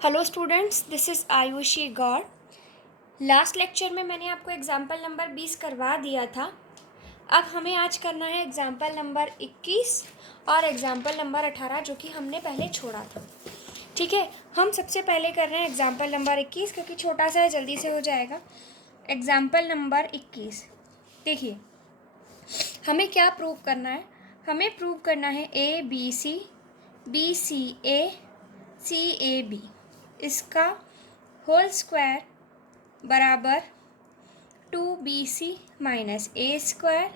Hello students, this is Ayushi Gaur. Last lecture में मैंने आपको एग्जाम्पल नंबर 20 करवा दिया था। अब हमें आज करना है एग्जाम्पल नंबर 21 और एग्जाम्पल नंबर 18 जो कि हमने पहले छोड़ा था। ठीक है, हम सबसे पहले कर रहे हैं एग्जाम्पल नंबर 21 क्योंकि छोटा सा है, जल्दी से हो जाएगा। एग्जाम्पल नंबर 21 देखिए, हमें क्या प्रूव करना है। हमें प्रूव करना है बी सी ए बी इसका होल स्क्वायर बराबर 2BC minus A square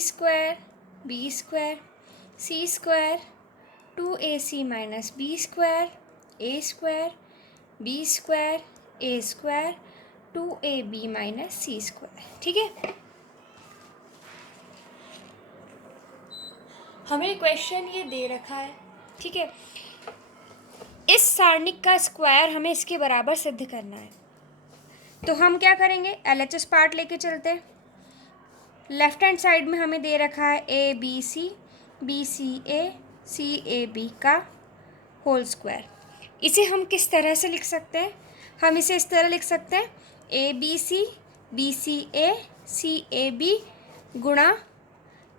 square B square square 2AC minus B square B square A square 2AB minus C square. ठीक है, हमें क्वेश्चन ये दे रखा है। ठीक है, इस सारणिक का स्क्वायर हमें इसके बराबर सिद्ध करना है। तो हम क्या करेंगे, LHS पार्ट लेके चलते हैं। लेफ्ट हैंड साइड में हमें दे रखा है बी सी ए बी का होल स्क्वायर। इसे हम किस तरह से लिख सकते हैं? हम इसे इस तरह लिख सकते हैं बी सी ए बी गुणा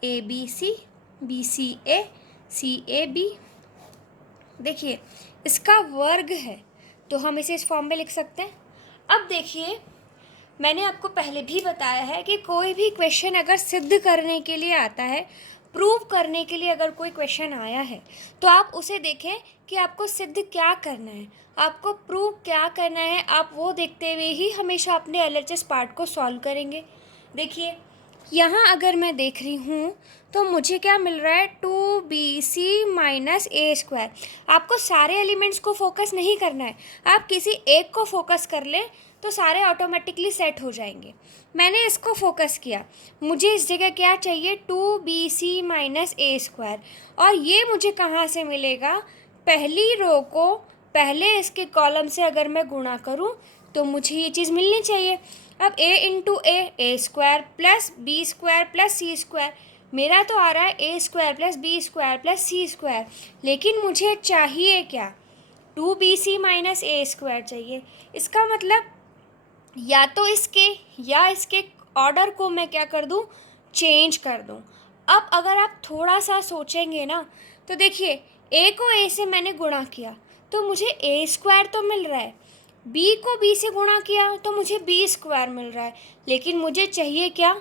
बी सी ए बी। देखिए, इसका वर्ग है तो हम इसे इस फॉर्म में लिख सकते हैं। अब देखिए, मैंने आपको पहले भी बताया है कि कोई भी क्वेश्चन अगर सिद्ध करने के लिए आता है, प्रूव करने के लिए अगर कोई क्वेश्चन आया है, तो आप उसे देखें कि आपको सिद्ध क्या करना है, आपको प्रूव क्या करना है। आप वो देखते हुए ही हमेशा अपने LHS पार्ट को सॉल्व करेंगे। देखिए, यहाँ अगर मैं देख रही हूँ तो मुझे क्या मिल रहा है, 2BC माइनस ए स्क्वायर। आपको सारे एलिमेंट्स को फोकस नहीं करना है, आप किसी एक को फोकस कर लें तो सारे ऑटोमेटिकली सेट हो जाएंगे। मैंने इसको फोकस किया, मुझे इस जगह क्या चाहिए, 2BC माइनस ए स्क्वायर। और ये मुझे कहाँ से मिलेगा, पहली रो को पहले इसके कॉलम से अगर मैं गुणा करूँ तो मुझे ये चीज़ मिलनी चाहिए। अब A square plus B square plus C square, मेरा तो आ रहा है A square plus B square plus C square, लेकिन मुझे चाहिए क्या, 2BC माइनस ए स्क्वायर चाहिए। इसका मतलब या तो इसके ऑर्डर को मैं क्या कर दूं, चेंज कर दूं। अब अगर आप थोड़ा सा सोचेंगे ना तो देखिए, ए को ए से मैंने गुणा किया तो मुझे ए स्क्वायर तो मिल रहा है, बी को बी से गुणा किया तो मुझे बी स्क्वायर मिल रहा है, लेकिन मुझे चाहिए क्या,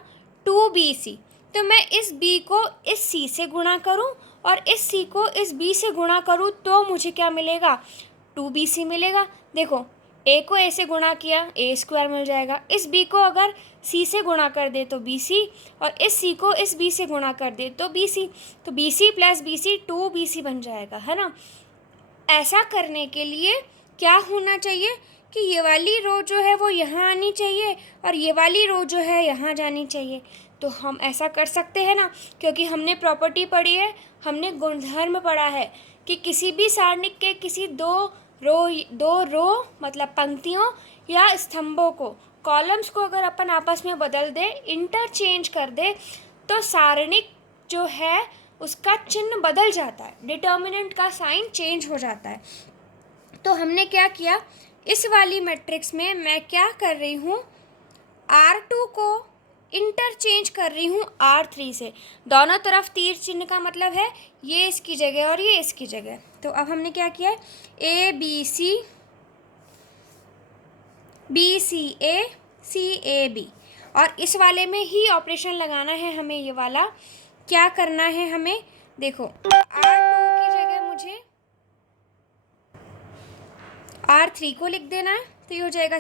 2BC। तो मैं इस बी को इस सी से गुणा करूं और इस सी को इस बी से गुणा करूं तो मुझे क्या मिलेगा, 2BC मिलेगा। देखो, ए को ए से गुणा किया, ए स्क्वायर मिल जाएगा। इस बी को अगर सी से गुणा कर दे तो BC, और इस सी को इस बी से गुणा कर दे तो BC, तो BC प्लस BC 2BC बन जाएगा, है ना। ऐसा करने के लिए क्या होना चाहिए कि ये वाली रो जो है वो यहाँ आनी चाहिए और ये वाली रो जो है यहाँ जानी चाहिए। तो हम ऐसा कर सकते हैं ना, क्योंकि हमने प्रॉपर्टी पढ़ी है, हमने गुणधर्म पढ़ा है कि किसी भी सारणिक के किसी दो रो मतलब पंक्तियों या स्तंभों को, कॉलम्स को अगर अपन आपस में बदल दे, इंटरचेंज कर दे, तो सारणिक जो है उसका चिन्ह बदल जाता है, डिटर्मिनेंट का साइन चेंज हो जाता है। तो हमने क्या किया, इस वाली मैट्रिक्स में मैं क्या कर रही हूँ, R2 को इंटरचेंज कर रही हूँ R3 से। दोनों तरफ तीर चिन्ह का मतलब है ये इसकी जगह और ये इसकी जगह। तो अब हमने क्या किया है, BC और इस वाले में ही ऑपरेशन लगाना है हमें, ये वाला क्या करना है हमें, देखो R2 की जगह मुझे R3 को लिख देना है, तो ये हो जाएगा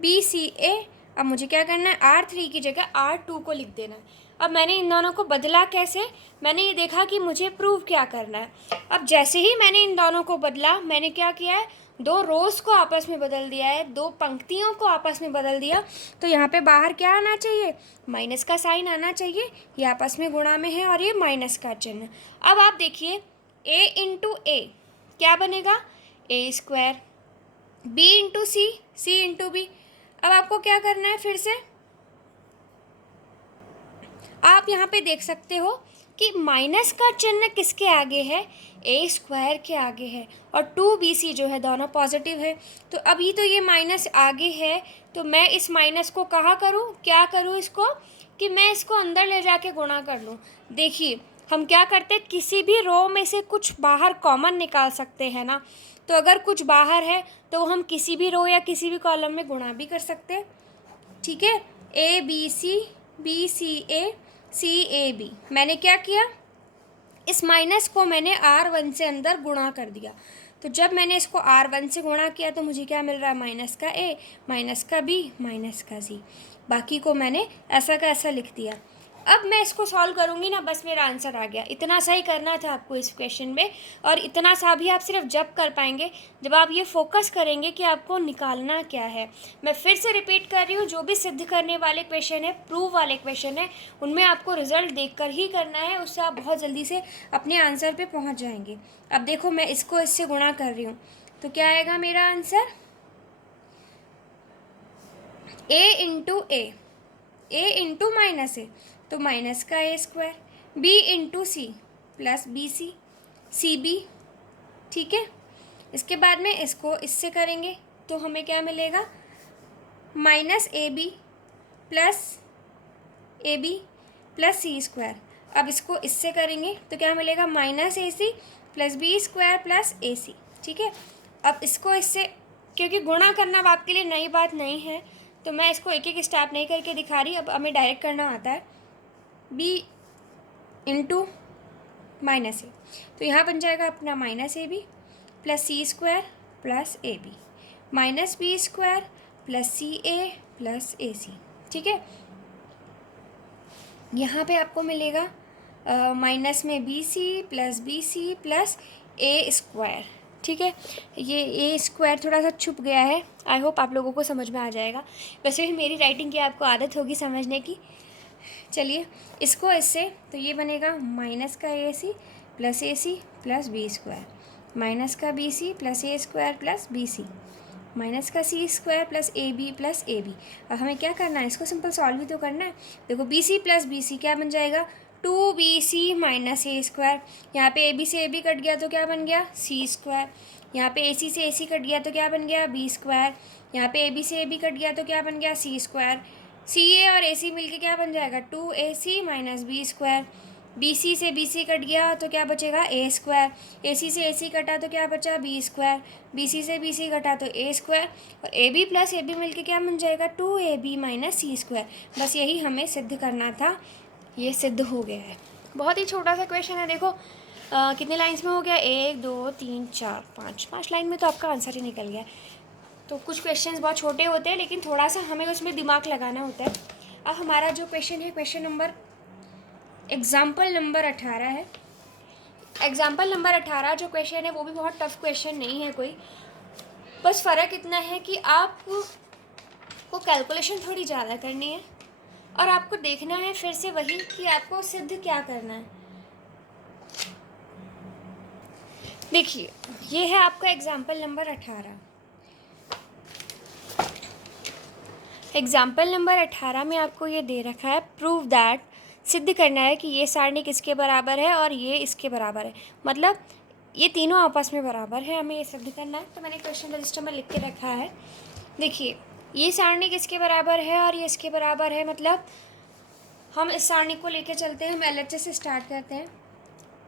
BCA। अब मुझे क्या करना है, R3 की जगह R2 को लिख देना है। अब मैंने इन दोनों को बदला कैसे, मैंने ये देखा कि मुझे प्रूव क्या करना है। अब जैसे ही मैंने इन दोनों को बदला, मैंने क्या किया है, दो रोज़ को आपस में बदल दिया है, दो पंक्तियों को आपस में बदल दिया। तो यहाँ पे बाहर क्या आना चाहिए, माइनस का साइन आना चाहिए। ये आपस में गुणा में है और ये माइनस का चिन्ह। अब आप देखिए, A इंटू ए क्या बनेगा, ए स्क्वायर, बी इंटू सी इंटू बी। अब आपको क्या करना है, फिर से आप यहाँ पे देख सकते हो कि माइनस का चिन्ह किसके आगे है, ए स्क्वायर के आगे है, और 2bc जो है दोनों पॉजिटिव है। तो अभी तो ये माइनस आगे है, तो मैं इस माइनस को कहाँ करूँ, क्या करूँ इसको, कि मैं इसको अंदर ले जाके गुणा कर लूँ। देखिए हम क्या करते हैं, किसी भी रो में से कुछ बाहर कॉमन निकाल सकते हैं ना। तो अगर कुछ बाहर है तो हम किसी भी रो या किसी भी कॉलम में गुणा भी कर सकते हैं। ठीक है, a b c, b C a, c A b, मैंने क्या किया, इस माइनस को मैंने R1 से अंदर गुणा कर दिया। तो जब मैंने इसको R1 से गुणा किया तो मुझे क्या मिल रहा है, माइनस का ए, माइनस का बी, माइनस का सी। बाकी को मैंने ऐसा का ऐसा लिख दिया। अब मैं इसको सॉल्व करूँगी ना, बस मेरा आंसर आ गया। इतना सा ही करना था आपको इस क्वेश्चन में, और इतना सा भी आप सिर्फ जब कर पाएंगे जब आप ये फोकस करेंगे कि आपको निकालना क्या है। मैं फिर से रिपीट कर रही हूँ, जो भी सिद्ध करने वाले क्वेश्चन है, प्रूव वाले क्वेश्चन है, उनमें आपको रिजल्ट देखकर ही करना है, उससे आप बहुत जल्दी से अपने आंसर पे पहुँच जाएंगे। अब देखो मैं इसको इससे गुणा कर रही हूँ, तो क्या आएगा मेरा answer, A into A minus A, तो माइनस का A square, B into C plus B C, C B. ठीक है, इसके बाद में इसको इससे करेंगे तो हमें क्या मिलेगा, minus A B plus C square. अब इसको इससे करेंगे तो क्या मिलेगा, minus A C plus B square plus A C. ठीक है, अब इसको इससे, क्योंकि गुणा करना आपके लिए नई बात नहीं है तो मैं इसको एक एक स्टेप नहीं करके दिखा रही, अब हमें डायरेक्ट करना आता है। बी इंटू माइनस ए, तो यहाँ बन जाएगा अपना minus A B plus C square plus A B, minus B square plus C A plus A C. ठीक है, यहाँ पे आपको मिलेगा माइनस में B C plus A square. ठीक है, ये ए स्क्वायर थोड़ा सा छुप गया है, आई होप आप लोगों को समझ में आ जाएगा। वैसे भी मेरी राइटिंग की आपको आदत होगी समझने की। चलिए इसको इससे, तो ये बनेगा माइनस का A C plus B square, minus का B C plus A square plus B C, minus का C square plus A B. अब हमें क्या करना है, इसको सिंपल सॉल्व भी तो करना है। देखो बी सी प्लस बी सी क्या बन जाएगा, 2bc माइनस ए स्क्वायर, यहाँ पे ए बी से ए बी कट गया तो क्या बन गया, सी स्क्वायर, यहाँ पे ए सी से ए सी कट गया तो क्या बन गया, बी स्क्वायर, यहाँ पे ए बी से ए बी कट गया तो क्या बन गया, सी स्क्वायर, सी ए और ए सी मिल के क्या बन जाएगा, 2ac minus B square, b c से बी सी कट गया तो क्या बचेगा, ए स्क्वायर, ए सी से ए सी कटा तो क्या बचा, बी स्क्वायर, बी सी से बी सी कटा तो ए स्क्वायर, और A B plus A B मिल के क्या बन जाएगा, 2ab माइनस सी स्क्वायर। बस यही हमें सिद्ध करना था, ये सिद्ध हो गया है। बहुत ही छोटा सा क्वेश्चन है। देखो कितने लाइन्स में हो गया, 1 2 3 4 5 लाइन में तो आपका आंसर ही निकल गया। तो कुछ क्वेश्चंस बहुत छोटे होते हैं लेकिन थोड़ा सा हमें उसमें दिमाग लगाना होता है। अब हमारा जो क्वेश्चन है, क्वेश्चन नंबर एग्जाम्पल नंबर 18 है। एग्जाम्पल नंबर 18 जो क्वेश्चन है वो भी बहुत टफ क्वेश्चन नहीं है कोई, बस फ़र्क इतना है कि आपको कैलकुलेशन थोड़ी ज़्यादा करनी है और आपको देखना है फिर से वही कि आपको सिद्ध क्या करना है। देखिए ये है आपका एग्जाम्पल नंबर 18। एग्जाम्पल नंबर 18 में आपको ये दे रखा है, प्रूव दैट, सिद्ध करना है कि ये सारणी किसके बराबर है और ये इसके बराबर है, मतलब ये तीनों आपस में बराबर है, हमें ये सिद्ध करना है। तो मैंने क्वेश्चन रजिस्टर में लिख के रखा है। देखिए ये सारणी किसके बराबर है और ये इसके बराबर है, मतलब हम इस सारणी को लेके चलते हैं, हम LHS से स्टार्ट करते हैं।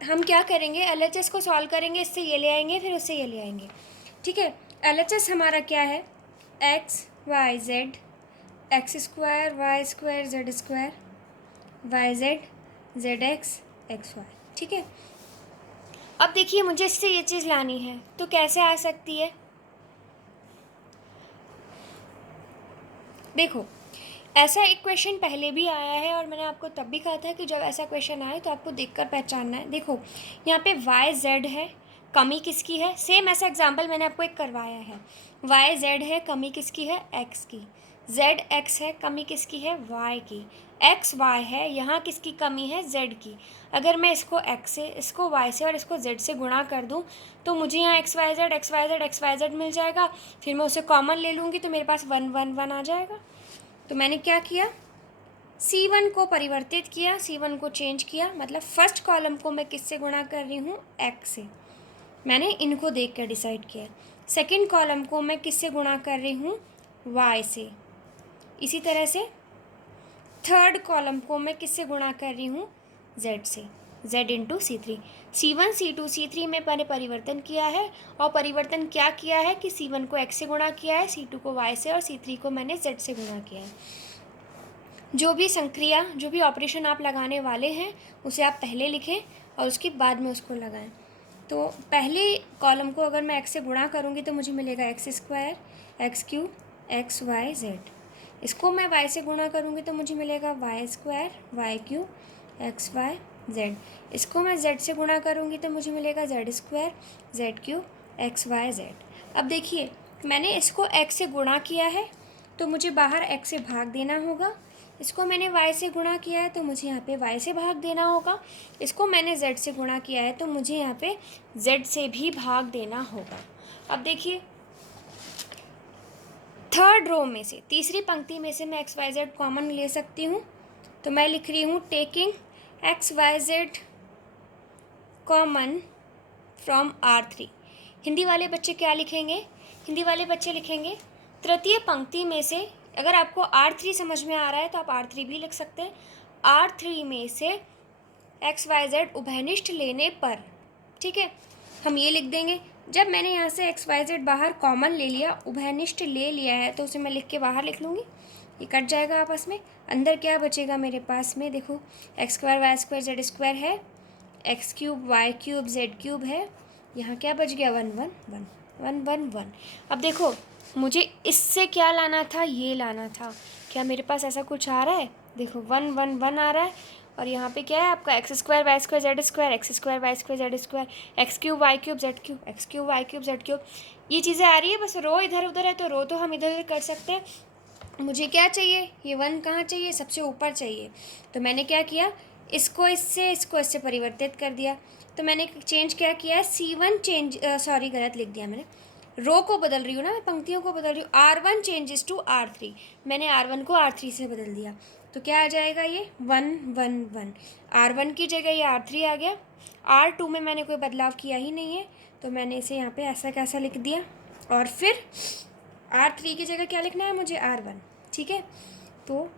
हम क्या करेंगे, LHS को सॉल्व करेंगे, इससे ये ले आएंगे फिर उससे ये ले आएंगे। ठीक है, LHS हमारा क्या है, x y z, x square y square z square, y z x y. ठीक है, अब देखिए मुझे इससे ये चीज़ लानी है तो कैसे आ सकती है। देखो ऐसा एक क्वेश्चन पहले भी आया है और मैंने आपको तब भी कहा था कि जब ऐसा क्वेश्चन आए तो आपको देखकर पहचानना है। देखो यहाँ पे वाई जेड है, कमी किसकी है, सेम ऐसा एग्जाम्पल मैंने आपको एक करवाया है। वाई जेड है, कमी किसकी है, एक्स की, जेड एक्स है, कमी किसकी है, वाई की, एक्स वाई है, यहाँ किसकी कमी है, जेड की। अगर मैं इसको एक्स से, इसको वाई से और इसको जेड से गुणा कर दूँ तो मुझे यहाँ एक्स वाई जेड मिल जाएगा। फिर मैं उसे कॉमन ले लूँगी तो मेरे पास 1 1 1 आ जाएगा। तो मैंने क्या किया, C1 को परिवर्तित किया, C1 को चेंज किया, मतलब फर्स्ट कॉलम को मैं किससे गुणा कर रही हूँ, x से। मैंने इनको देख कर डिसाइड किया। सेकंड कॉलम को मैं किससे गुणा कर रही हूँ, y से। इसी तरह से थर्ड कॉलम को मैं किससे गुणा कर रही हूँ, z से, z into C3। C1 C2 C3 में मैंने परिवर्तन किया है, और परिवर्तन क्या किया है कि C1 को x से गुणा किया है, C2 को y से, और C3 को मैंने z से गुणा किया है। जो भी संक्रिया, जो भी ऑपरेशन आप लगाने वाले हैं उसे आप पहले लिखें और उसके बाद में उसको लगाएं। तो पहले कॉलम को अगर मैं x से गुणा करूँगी तो मुझे मिलेगा x square, x cube, x y z। इसको मैं y से गुणा करूँगी तो मुझे मिलेगा y square, y cube, x y z। इसको मैं z से गुणा करूँगी तो मुझे मिलेगा z square, z cube, x y z। अब देखिए, मैंने इसको x से गुणा किया है तो मुझे बाहर x से भाग देना होगा। इसको मैंने y से गुणा किया है तो मुझे यहाँ पे y से भाग देना होगा। इसको मैंने z से गुणा किया है तो मुझे यहाँ पे z से भी भाग देना होगा। अब देखिए, थर्ड रो में से, तीसरी पंक्ति में से मैं XYZ कॉमन ले सकती हूँ। तो मैं लिख रही हूँ taking XYZ common from R3। Hindi वाले बच्चे क्या लिखेंगे, हिंदी वाले बच्चे लिखेंगे तृतीय पंक्ति में से, अगर आपको R3 समझ में आ रहा है तो आप R3 भी लिख सकते हैं। R3 में से XYZ उभयनिष्ठ लेने पर, ठीक है, हम ये लिख देंगे। जब मैंने यहाँ से XYZ बाहर कॉमन ले लिया, उभयनिष्ठ ले लिया है, तो उसे मैं लिख के बाहर लिख लूँगी, ये कट जाएगा आपस में। अंदर क्या बचेगा मेरे पास में, देखो x square y square z square है, x cube y cube z cube है, यहाँ क्या बच गया, 1 1 1 1 1 1। अब देखो, मुझे इससे क्या लाना था, ये लाना था। क्या मेरे पास ऐसा कुछ आ रहा है, देखो 1 1 1 आ रहा है, और यहाँ पे क्या है आपका x square y square z square, x square y square z square, x cube y cube z cube, x cube y cube z cube. ये चीज़ें आ रही है, बस रो इधर उधर है तो रो तो हम इधर उधर कर सकते हैं। मुझे क्या चाहिए, ये 1 कहाँ चाहिए, सबसे ऊपर चाहिए। तो मैंने क्या किया, इसको इससे परिवर्तित कर दिया। तो मैंने चेंज क्या किया है, C1 चेंज, सॉरी गलत लिख दिया मैंने, रो को बदल रही हूँ ना मैं, पंक्तियों को बदल रही हूँ। R1 चेंजेस टू R3, मैंने R1 को R3 से बदल दिया। तो क्या आ जाएगा, ये 1 1 1। R1 की जगह ये R3 आ गया। R2 में मैंने कोई बदलाव किया ही नहीं है, तो मैंने इसे यहाँ पे ऐसा कैसा लिख दिया। और फिर R3 की जगह क्या लिखना है मुझे, R1, ठीक है। तो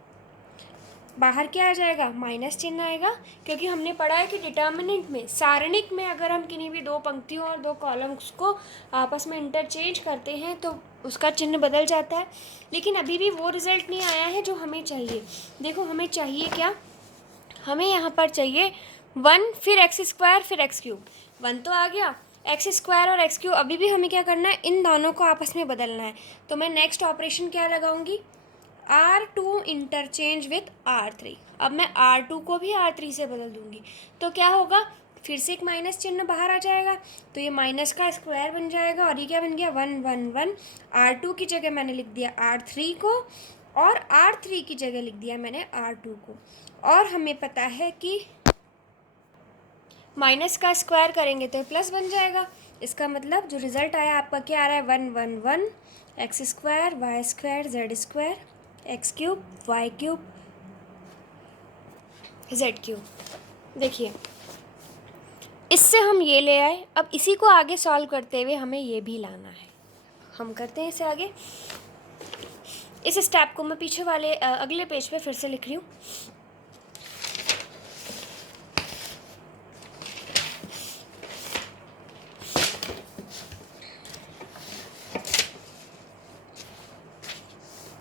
बाहर क्या आ जाएगा, माइनस चिन्ह आएगा, क्योंकि हमने पढ़ा है कि डिटर्मिनेंट में, सारणिक में, अगर हम किन्हीं भी दो पंक्तियों और दो कॉलम्स को आपस में इंटरचेंज करते हैं तो उसका चिन्ह बदल जाता है। लेकिन अभी भी वो रिज़ल्ट नहीं आया है जो हमें चाहिए। देखो हमें चाहिए क्या, हमें यहाँ पर चाहिए 1 फिर x स्क्वायर फिर x क्यूब। 1 तो आ गया, x स्क्वायर और x क्यूब, अभी भी हमें क्या करना है, इन दोनों को आपस में बदलना है। तो मैं नेक्स्ट ऑपरेशन क्या लगाऊंगी, R2 इंटरचेंज विथ R3। अब मैं R2 को भी R3 से बदल दूंगी, तो क्या होगा, फिर से एक माइनस चिन्ह बाहर आ जाएगा, तो ये माइनस का स्क्वायर बन जाएगा, और ये क्या बन गया, 1 1 1। R2 की जगह मैंने लिख दिया R3 को, और R3 की जगह लिख दिया मैंने R2 को। और हमें पता है कि माइनस का स्क्वायर करेंगे तो प्लस बन जाएगा। इसका मतलब जो रिज़ल्ट आया आपका क्या आ रहा है, 1 1 1, x square y square z square, x cube y cube z cube. देखिए, इससे हम ये ले आए, अब इसी को आगे सॉल्व करते हुए हमें ये भी लाना है। हम करते हैं इसे आगे। इस स्टेप को मैं पीछे वाले अगले पेज पे फिर से लिख रही हूँ।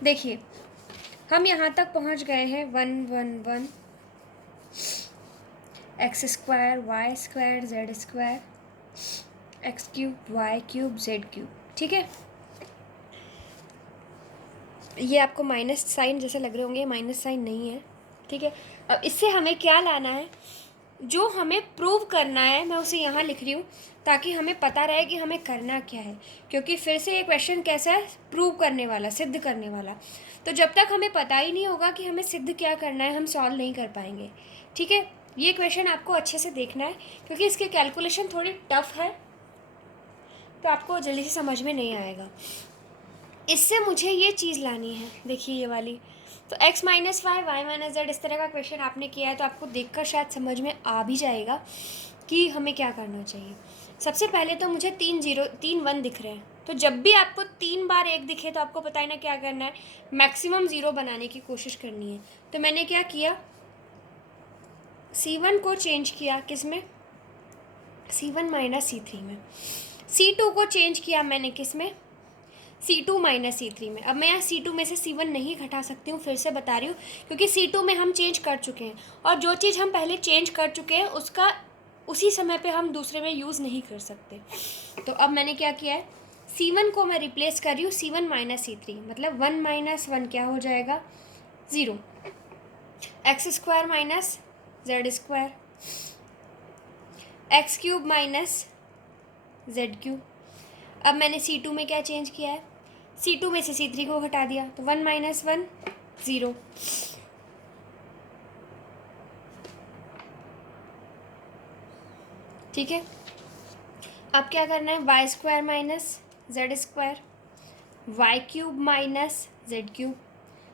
देखिए, हम यहाँ तक पहुँच गए हैं 1 1 1, x square y square z square, x cube y cube z cube, ठीक है। ये आपको माइनस साइन जैसे लग रहे होंगे, माइनस साइन नहीं है, ठीक है। अब इससे हमें क्या लाना है, जो हमें प्रूव करना है, मैं उसे यहाँ लिख रही हूँ ताकि हमें पता रहे कि हमें करना क्या है। क्योंकि फिर से ये क्वेश्चन कैसा है, प्रूव करने वाला, सिद्ध करने वाला। तो जब तक हमें पता ही नहीं होगा कि हमें सिद्ध क्या करना है, हम सॉल्व नहीं कर पाएंगे, ठीक है। ये क्वेश्चन आपको अच्छे से देखना है, क्योंकि इसकी कैलकुलेशन थोड़ी टफ है, तो आपको जल्दी से समझ में नहीं आएगा। इससे मुझे ये चीज़ लानी है, देखिए ये वाली, तो x minus y, y minus z, इस तरह का क्वेश्चन आपने किया है तो आपको देखकर शायद समझ में आ भी जाएगा कि हमें क्या करना चाहिए। सबसे पहले तो मुझे 3 1 दिख रहे हैं, तो जब भी आपको 3 बार 1 दिखे तो आपको पता है ना क्या करना है, मैक्सिमम 0 बनाने की कोशिश करनी है। तो मैंने क्या किया, C1 को चेंज किया किस में, C1 माइनस C3 में। C2 को चेंज किया मैंने किस में, C2 माइनस C3 में। अब मैं यहाँ C2 में से C1 नहीं घटा सकती हूँ, फिर से बता रही हूँ, क्योंकि C2 में हम चेंज कर चुके हैं और जो चीज़ हम पहले चेंज कर चुके हैं उसका उसी समय पे हम दूसरे में यूज़ नहीं कर सकते। तो अब मैंने क्या किया है, C1 को मैं रिप्लेस कर रही हूँ C1 माइनस C3, मतलब 1 माइनस 1 क्या हो जाएगा, 0। X square minus z square, x cube minus z cube. अब मैंने C2 में क्या चेंज किया है, C2 में से C3 को घटा दिया, तो 1 माइनस 1 0। ठीक है, अब क्या करना है, y square minus z square, y cube minus z cube.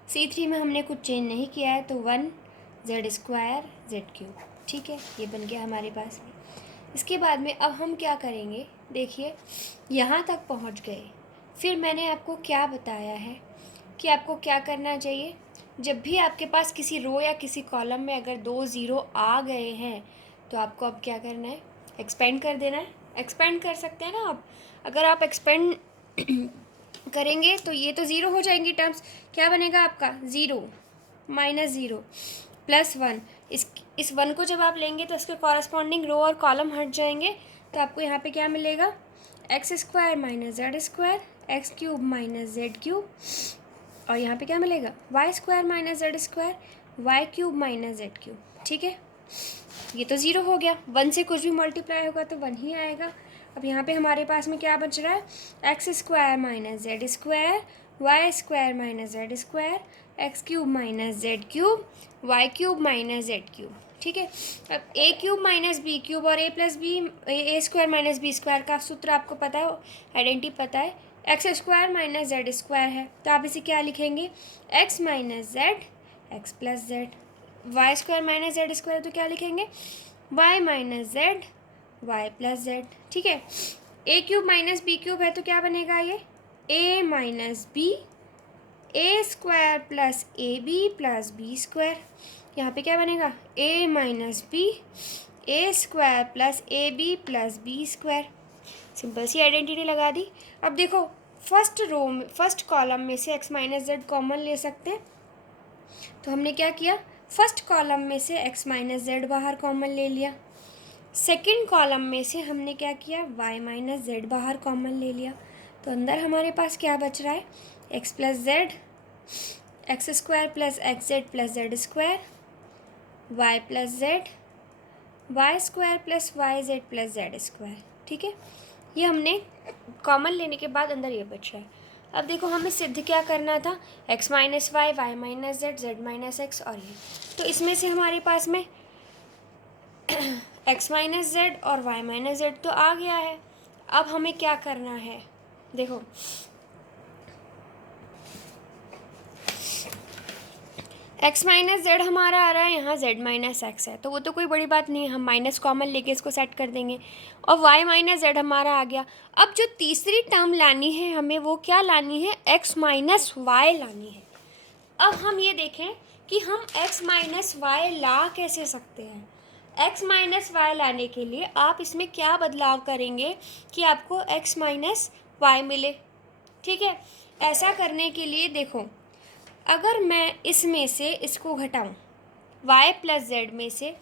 C3 में हमने कुछ चेंज नहीं किया है, तो 1 जेड स्क्वायर जेड क्यूब। ठीक है, ये बन गया हमारे पास में। इसके बाद में अब हम क्या करेंगे, देखिए यहाँ तक पहुँच गए। फिर मैंने आपको क्या बताया है कि आपको क्या करना चाहिए, जब भी आपके पास किसी रो या किसी कॉलम में अगर 2 0 आ गए हैं तो आपको अब क्या करना है, एक्सपेंड कर देना है। एक्सपेंड कर सकते हैं ना आप, अगर आप एक्सपेंड करेंगे तो ये तो 0 हो जाएंगी टर्म्स। क्या बनेगा आपका, 0 माइनस 0 प्लस 1। इस 1 को जब आप लेंगे तो इसके कॉरस्पॉन्डिंग रो और कॉलम हट जाएंगे, तो आपको यहाँ पे क्या मिलेगा, x square minus z square, x cube minus z cube, और यहाँ पे क्या मिलेगा, y square minus z square, y cube minus z cube. ठीक है, ये तो 0 हो गया, 1 से कुछ भी मल्टीप्लाई होगा तो 1 ही आएगा। अब यहाँ पे हमारे पास में क्या बच रहा है, x square minus z square, y square minus z square, x cube minus z cube, y cube minus z cube. ठीक है, अब a cube minus B cube और a plus b, A square minus B square का सूत्र आपको पता है, identity पता है, x square minus z square है, तो आप इसे क्या लिखेंगे, x minus z x plus z. Y square minus z square तो क्या लिखेंगे, Y minus Z Y plus Z. ठीक है, A cube minus B cube है तो क्या बनेगा ये, A minus B A square plus A B plus B square. यहाँ पे क्या बनेगा, A minus B A square plus A B plus B square. Simple सी आइडेंटिटी लगा दी। अब देखो फर्स्ट रो में, फर्स्ट कॉलम में से एक्स माइनस जेड कॉमन ले सकते हैं, तो हमने क्या किया, फर्स्ट कॉलम में से एक्स माइनस जेड बाहर कॉमन ले लिया। सेकंड कॉलम में से हमने क्या किया, वाई माइनस जेड बाहर कॉमन ले लिया। तो अंदर हमारे पास क्या बच रहा है, x plus z, x square plus x z plus z square, y plus z, y square plus y z plus z square. ठीक है, ये हमने कॉमन लेने के बाद अंदर ये बचा है। अब देखो हमें सिद्ध क्या करना था, x minus y, y minus z, z minus x, और ये तो इसमें से हमारे पास में एक्स माइनस जेड और वाई माइनस जेड तो आ गया है। अब हमें क्या करना है, देखो एक्स माइनस जेड हमारा आ रहा है, यहाँ जेड माइनस एक्स है, तो वो तो कोई बड़ी बात नहीं है, हम माइनस कॉमन लेके इसको सेट कर देंगे, और वाई माइनस जेड हमारा आ गया। अब जो तीसरी टर्म लानी है हमें, वो क्या लानी है, एक्स माइनस वाई लानी है। अब हम ये देखें कि हम एक्स माइनस वाई ला कैसे सकते हैं। एक्स माइनस वाई लाने के लिए आप इसमें क्या बदलाव करेंगे कि आपको एक्स माइनस वाई मिले। ठीक है, ऐसा करने के लिए देखो, अगर मैं इसमें से इसको घटाऊं, y प्लस जेड में से,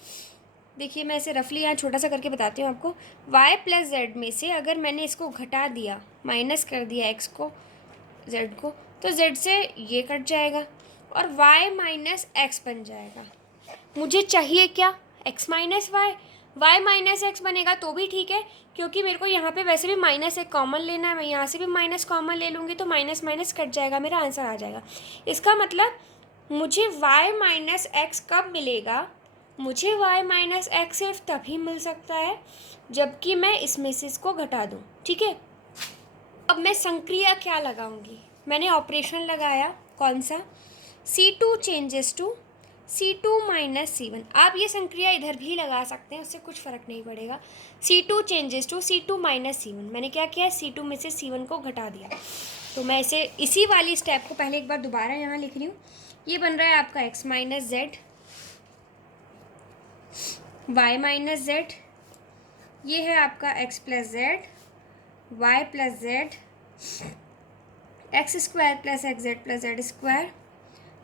देखिए मैं इसे रफली यहाँ छोटा सा करके बताती हूँ आपको, y प्लस जेड में से अगर मैंने इसको घटा दिया, माइनस कर दिया x को z को, तो z से ये कट जाएगा और y माइनस एक्स बन जाएगा। मुझे चाहिए क्या, x minus y, y minus x बनेगा तो भी ठीक है, क्योंकि मेरे को यहाँ पे वैसे भी माइनस एक कॉमन लेना है, मैं यहाँ से भी माइनस कॉमन ले लूँगी तो माइनस माइनस कट जाएगा, मेरा आंसर आ जाएगा। इसका मतलब मुझे y माइनस एक्स कब मिलेगा, मुझे y माइनस एक्स सिर्फ तभी मिल सकता है जबकि मैं इसमें से इसको घटा दूँ। ठीक है, अब मैं संक्रिया क्या लगाऊंगी, मैंने ऑपरेशन लगाया, कौन सा, C2 changes to C2 minus C1। आप ये संक्रिया इधर भी लगा सकते हैं, उससे कुछ फ़र्क नहीं पड़ेगा। C2 changes to C2 minus C1। मैंने क्या किया, C2 में से C1 को घटा दिया। तो मैं इसे इसी वाली स्टेप को पहले एक बार दोबारा यहाँ लिख रही हूँ। ये बन रहा है आपका x minus z, y minus z, ये है आपका x plus z, y plus z, x square plus x z plus z square,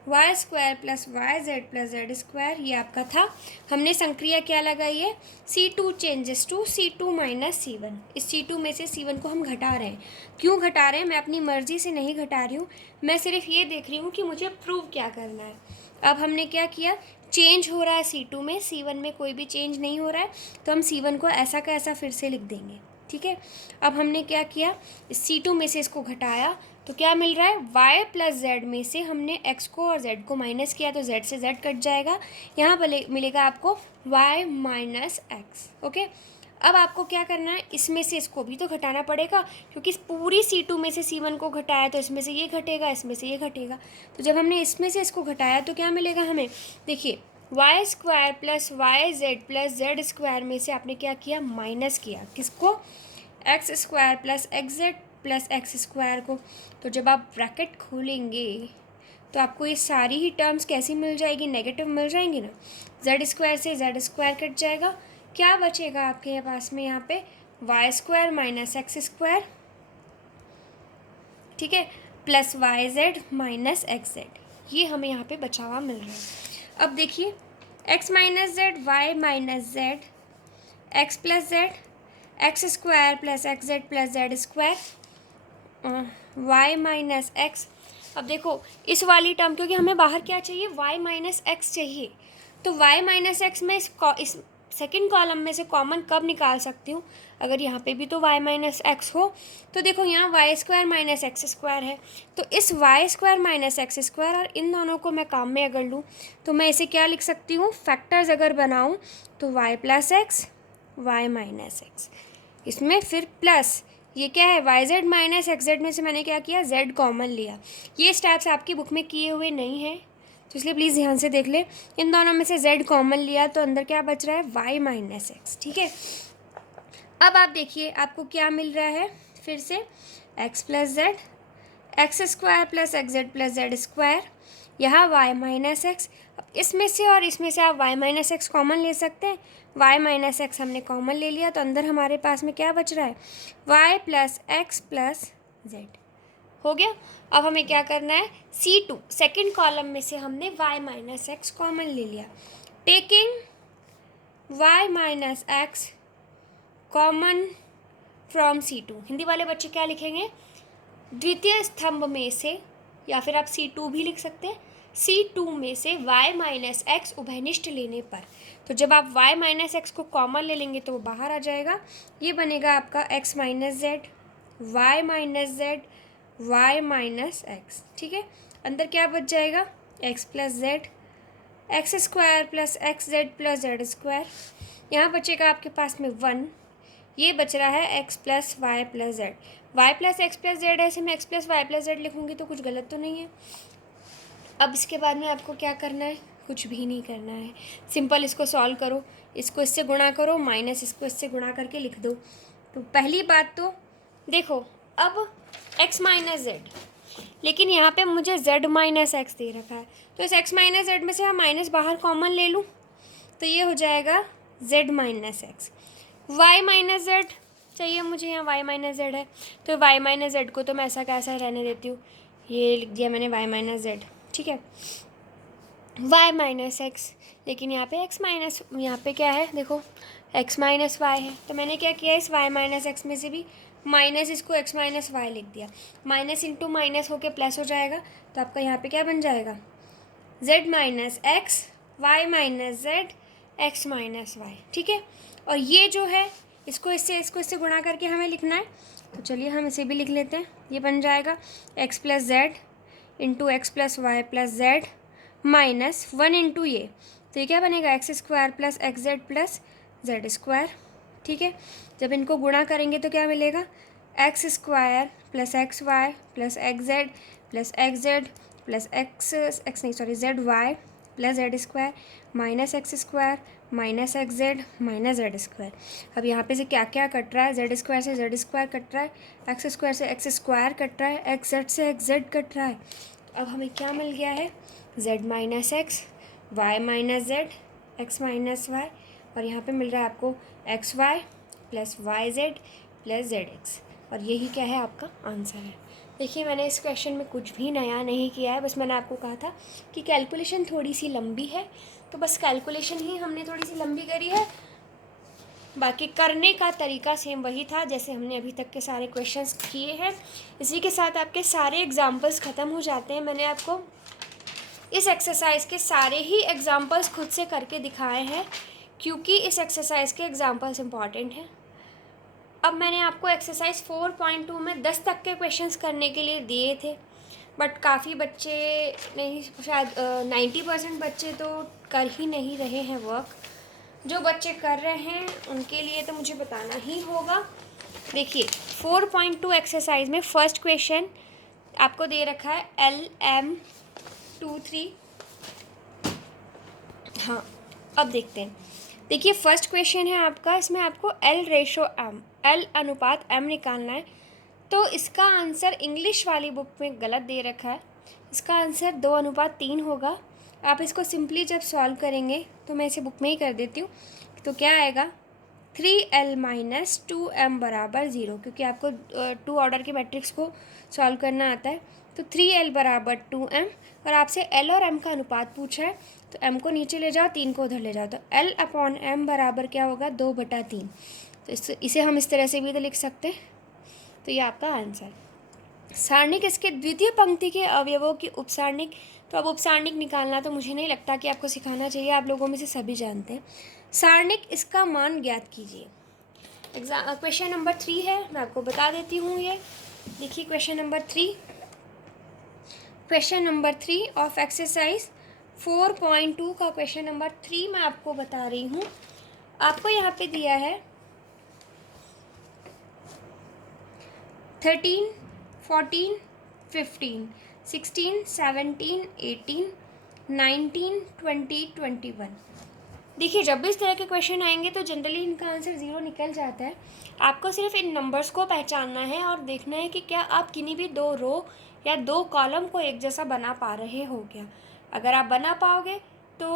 y square plus y z plus z square. ये आपका था। हमने संक्रिया क्या लगाई है, C2 changes to C2 minus C1। इस C2 में से C1 को हम घटा रहे हैं। क्यों घटा रहे हैं, मैं अपनी मर्जी से नहीं घटा रही हूँ, मैं सिर्फ ये देख रही हूँ कि मुझे प्रूव क्या करना है। अब हमने क्या किया, चेंज हो रहा है C2 में, C1 में कोई भी चेंज नहीं हो रहा है, तो हम C1 को ऐसा का ऐसा फिर से लिख देंगे। ठीक है, अब हमने क्या किया, इस C2 में से इसको घटाया तो क्या मिल रहा है, y प्लस जेड में से हमने x को और z को माइनस किया तो z से z कट जाएगा। यहाँ पर मिलेगा आपको y माइनस एक्स। ओके, अब आपको क्या करना है, इसमें से इसको भी तो घटाना पड़ेगा, क्योंकि पूरी C2 में से C1 को घटाया तो इसमें से ये घटेगा, इसमें से ये घटेगा। तो जब हमने इसमें से इसको घटाया तो क्या मिलेगा हमें, देखिए y square plus y z plus z square में से आपने क्या किया, माइनस किया किसको, x square plus x z plus x square को। तो जब आप ब्रैकेट खोलेंगे तो आपको ये सारी ही टर्म्स कैसी मिल जाएगी, नेगेटिव मिल जाएंगी ना। जेड स्क्वायर से जेड स्क्वायर कट जाएगा, क्या बचेगा आपके पास में यहाँ पे, y square minus x square, ठीक है, plus y z minus x z. ये हमें यहाँ पे बचा हुआ मिल रहा है। अब देखिए x minus Z, y minus z, x plus z, x square plus x z plus z square, y minus x. अब देखो इस वाली टर्म, क्योंकि हमें बाहर क्या चाहिए, वाई माइनस एक्स चाहिए, तो वाई माइनस एक्स में इस सेकेंड कॉलम में से कॉमन कब निकाल सकती हूँ, अगर यहाँ पे भी तो वाई माइनस एक्स हो। तो देखो यहाँ y square minus x square है, तो इस y square minus x square और इन दोनों को मैं काम में अगर लूँ तो मैं इसे क्या लिख सकती हूँ, फैक्टर्स अगर बनाऊँ तो y plus x, y minus x, इसमें फिर प्लस ये क्या है, y z minus x z में से मैंने क्या किया, जेड कॉमन लिया। ये स्टेप्स आपकी बुक में किए हुए नहीं हैं, तो इसलिए प्लीज़ ध्यान से देख ले। इन दोनों में से जेड कॉमन लिया तो अंदर क्या बच रहा है, वाई माइनस एक्स। ठीक है, अब आप देखिए आपको क्या मिल रहा है, फिर से x plus z, x square plus x z plus z square, यहाँ वाई माइनस एक्स। अब इसमें से और इसमें से आप वाई माइनस एक्स कॉमन ले सकते हैं, वाई माइनस एक्स हमने कॉमन ले लिया तो अंदर हमारे पास में क्या बच रहा है, y plus x plus z हो गया। अब हमें क्या करना है, C2 सेकेंड कॉलम में से हमने वाई माइनस एक्स कॉमन ले लिया, taking y minus x common from C2। Hindi वाले बच्चे क्या लिखेंगे, द्वितीय स्तंभ में से, या फिर आप C2 भी लिख सकते हैं, C2 में से y माइनस एक्स उभयनिष्ठ लेने पर। तो जब आप y माइनस एक्स को कॉमन ले लेंगे तो वो बाहर आ जाएगा, ये बनेगा आपका x minus Z, y minus Z, y minus x. ठीक है, अंदर क्या बच जाएगा, x plus z, x square plus x z plus z square, यहाँ बचेगा आपके पास में 1, ये बच रहा है x plus y plus z. Y plus x plus z है, ऐसे मैं x plus y plus z लिखूँगी तो कुछ गलत तो नहीं है। अब इसके बाद में आपको क्या करना है, कुछ भी नहीं करना है, सिंपल इसको सॉल्व करो, इसको इससे गुणा करो, माइनस इसको इससे गुणा करके लिख दो। तो पहली बात तो देखो, अब x माइनस जेड, लेकिन यहाँ पे मुझे z माइनस एक्स दे रखा है, तो इस x माइनस जेड में से हम माइनस बाहर कॉमन ले लूँ तो ये हो जाएगा z minus x. y minus Z चाहिए मुझे, यहाँ y माइनस जेड है तो y माइनस जेड को तो मैं ऐसा कैसा रहने देती हूँ, ये लिख दिया मैंने y माइनस जेड। ठीक है, y माइनस एक्स, लेकिन यहाँ पे x माइनस, यहाँ पे क्या है देखो x माइनस वाई है, तो मैंने क्या किया, इस y माइनस एक्स में से भी माइनस इसको x माइनस वाई लिख दिया, माइनस इंटू माइनस होके प्लस हो जाएगा, तो आपका यहाँ पे क्या बन जाएगा, z minus x, y minus z, x minus y. ठीक है, और ये जो है इसको इससे गुणा करके हमें लिखना है, तो चलिए हम इसे भी लिख लेते हैं। ये बन जाएगा x plus z into x plus y plus z minus 1 into ये, तो ये क्या बनेगा, x square plus x z plus z square. ठीक है, जब इनको गुणा करेंगे तो क्या मिलेगा, x square plus x y plus x z plus z Y plus z square minus x square minus x z minus z square. अब यहाँ पे से क्या क्या कट रहा है, जेड स्क्वायर से जेड स्क्वायर कट रहा है, एक्स स्क्वायर से एक्स स्क्वायर कट रहा है, एक्स जेड से एक्स जेड कट रहा है। अब हमें क्या मिल गया है, z minus x y minus z x minus y, और यहाँ पे मिल रहा है आपको x y plus y z plus z x, और यही क्या है आपका आंसर है। देखिए मैंने इस क्वेश्चन में कुछ भी नया नहीं किया है, बस मैंने आपको कहा था कि कैलकुलेशन थोड़ी सी लंबी है, तो बस कैलकुलेशन ही हमने थोड़ी सी लंबी करी है, बाकी करने का तरीका सेम वही था जैसे हमने अभी तक के सारे क्वेश्चंस किए हैं। इसी के साथ आपके सारे एग्जाम्पल्स ख़त्म हो जाते हैं। मैंने आपको इस एक्सरसाइज के सारे ही एग्जाम्पल्स खुद से करके दिखाए हैं, क्योंकि इस एक्सरसाइज के एग्जाम्पल्स इम्पॉर्टेंट हैं। अब मैंने आपको एक्सरसाइज 4.2 में 10 तक के क्वेश्चंस करने के लिए दिए थे, बट काफ़ी बच्चे नहीं, शायद 90% बच्चे तो कर ही नहीं रहे हैं वर्क। जो बच्चे कर रहे हैं उनके लिए तो मुझे बताना ही होगा। देखिए 4.2 एक्सरसाइज में फर्स्ट क्वेश्चन आपको दे रखा है LM23। हाँ, अब देखते हैं। देखिए फर्स्ट क्वेश्चन है आपका, इसमें आपको L अनुपात M निकालना है। तो इसका आंसर इंग्लिश वाली बुक में गलत दे रखा है, इसका आंसर 2:3 होगा। आप इसको सिंपली जब सॉल्व करेंगे, तो मैं इसे बुक में ही कर देती हूँ, तो क्या आएगा 3L माइनस 2M बराबर 0, क्योंकि आपको 2 ऑर्डर के मैट्रिक्स को सॉल्व करना आता है। तो 3L बराबर 2M, और आपसे L और M का अनुपात पूछा है, तो M को नीचे ले जाओ, 3 को उधर ले जाओ, तो L/M बराबर क्या होगा 2/3। तो इसे हम इस तरह से भी तो लिख सकते हैं। तो ये आपका आंसर। सारणिक इसके द्वितीय पंक्ति के अवयवों की उपसारणिक, तो अब उपसारणिक निकालना तो मुझे नहीं लगता कि आपको सिखाना चाहिए, आप लोगों में से सभी जानते हैं। सारणिक इसका मान ज्ञात कीजिए। क्वेश्चन नंबर 3 है, मैं आपको बता देती हूँ ये। देखिए क्वेश्चन नंबर 3 ऑफ एक्सरसाइज 4.2 का क्वेश्चन नंबर 3 मैं आपको बता रही हूँ। आपको यहाँ पे दिया है 13, 14, 15, 16, 17, 18, 19, 20, 21। देखिए जब भी इस तरह के क्वेश्चन आएंगे तो जनरली इनका आंसर 0 निकल जाता है। आपको सिर्फ इन नंबर्स को पहचानना है और देखना है कि क्या आप किन्हीं भी 2 रो या 2 कॉलम को एक जैसा बना पा रहे हो क्या। अगर आप बना पाओगे तो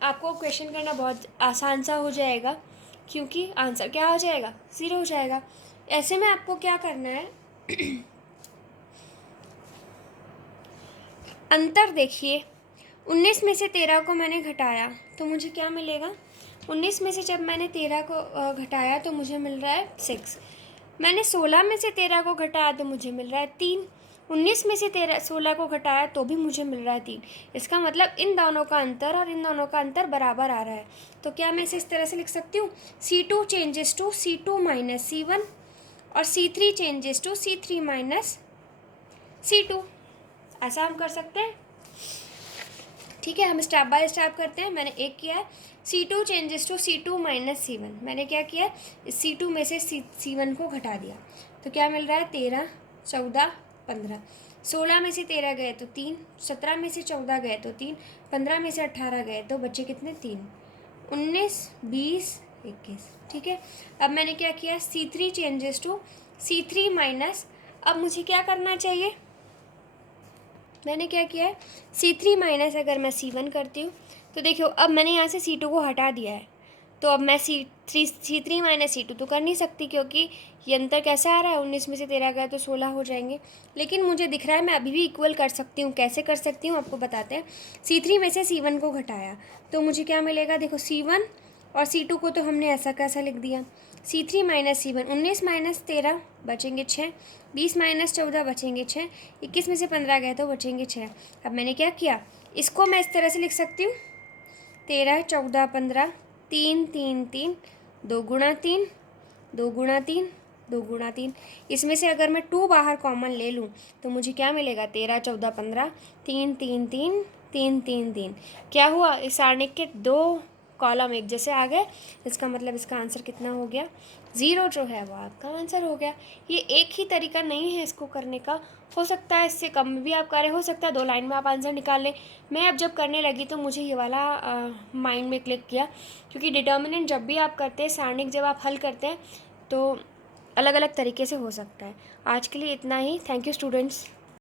आपको क्वेश्चन करना बहुत आसान सा हो जाएगा, क्योंकि आंसर क्या हो जाएगा 0 हो जाएगा। ऐसे में आपको क्या करना है अंतर देखिए, 19 में से 13 को मैंने घटाया तो मुझे क्या मिलेगा, 19 में से जब मैंने 13 को घटाया तो मुझे मिल रहा है 6। मैंने 16 में से 13 को घटाया तो मुझे मिल रहा है 3। 19 में से 16 को घटाया तो भी मुझे मिल रहा है 3। इसका मतलब इन दोनों का अंतर और इन दोनों का अंतर बराबर आ रहा है। तो क्या मैं इसे इस तरह से लिख सकती हूँ, C2 changes to C2 minus C1 और C3 changes to C3 minus C2। ऐसा हम कर सकते हैं। ठीक है, हम स्टेप बाय स्टेप करते हैं। मैंने एक किया है C2 changes to C2 minus C1। मैंने क्या किया, इस C2 में से C1 को घटा दिया, तो क्या मिल रहा है 13, 14, 15। 16 में से 13 गए तो 3, 17 में से 14 गए तो 3, 15 में से 18 गए तो बच्चे कितने 3, 19, 20, 21। ठीक है, अब मैंने क्या किया C3 changes to C3 minus, अब मुझे क्या करना चाहिए, मैंने क्या किया है C3 माइनस अगर मैं C1 करती हूँ तो देखियो अब मैंने यहाँ से C2 को हटा दिया है, तो अब मैं C3 माइनस C2 तो कर नहीं सकती, क्योंकि ये अंतर कैसा आ रहा है 19 में से 13 गए तो 16 हो जाएंगे। लेकिन मुझे दिख रहा है मैं अभी भी इक्वल कर सकती हूँ। कैसे कर सकती हूँ आपको बताते हैं। C3 में से C1 को घटाया तो मुझे क्या मिलेगा, देखो C1 और C2 को तो हमने ऐसा कैसा लिख दिया, C3 माइनस C1, 19 माइनस 13 बचेंगे 6, 20 माइनस 14 बचेंगे 6, 21 में से 15 गए तो बचेंगे 6। अब मैंने क्या किया, इसको मैं इस तरह से लिख सकती हूँ 13, 14, 15, 3, 3, 3, 2 गुणा 3, 2 गुणा 3, 2 गुणा 3। इसमें से अगर मैं 2 बाहर कॉमन ले लूँ तो मुझे क्या मिलेगा 13, 14, 15, 3, 3, 3, 3, 3, 3। क्या हुआ, इस सारणिक के 2 कॉलम एक जैसे आ गए, इसका मतलब इसका आंसर कितना हो गया, 0 जो है वो आपका आंसर हो गया। ये एक ही तरीका नहीं है इसको करने का, हो सकता है इससे कम में भी आप करें, हो सकता है 2 लाइन में आप आंसर निकाल लें। मैं अब जब करने लगी तो मुझे ये वाला माइंड में क्लिक किया, क्योंकि डिटर्मिनेंट जब भी आप करते हैं, सारणिक जब आप हल करते हैं तो अलग अलग तरीके से हो सकता है। आज के लिए इतना ही। Thank you students.